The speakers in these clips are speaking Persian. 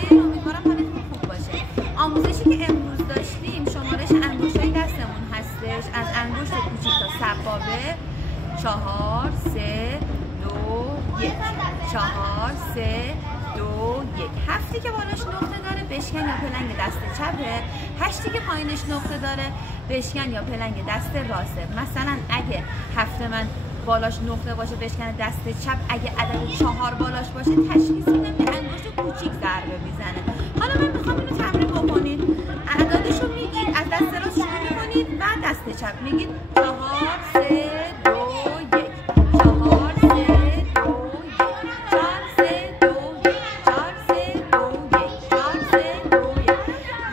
بخیر. امیدوارم حالتون خوب باشه. آموزشی که امروز داشتیم شمارش انگشتای دستمون هستش، از انگشت کوچیک تا سبابه. 4 3 2 1 4 3 2 1. هفتی که بالاش نقطه داره بشکن یا پلنگ دست چپه، هشتی که پایینش نقطه داره بشکن یا پلنگ دست راسته. مثلا اگه هفته من بالاش نقطه باشه بشکن دست چپ، اگه عدد 4 بالاش باشه تشخیص میدم که انگشت کوچیک ضربه میزنه. حالا من میخوام اینو تمرین بکنید. اعدادشو میگید، از دست راست شروع میکنید و دست چپ میگید 4 3 2 1 4 3 2 1 4 3 2 1 4 3 2 1 4 3 2 1.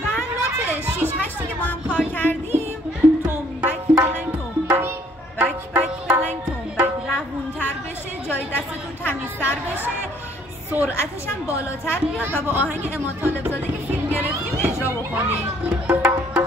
و نوت 6 8 که با هم کار کردیم، تنبک پلنگ تنبک، بک بک پلنگ تنبک، روونتر بشه، جای دستتون تمیزتر بشه، سرعتش هم بالاتر بیاد و با آهنگ اما طالب زاده که فیلم گرفتیم اجرا بکنید.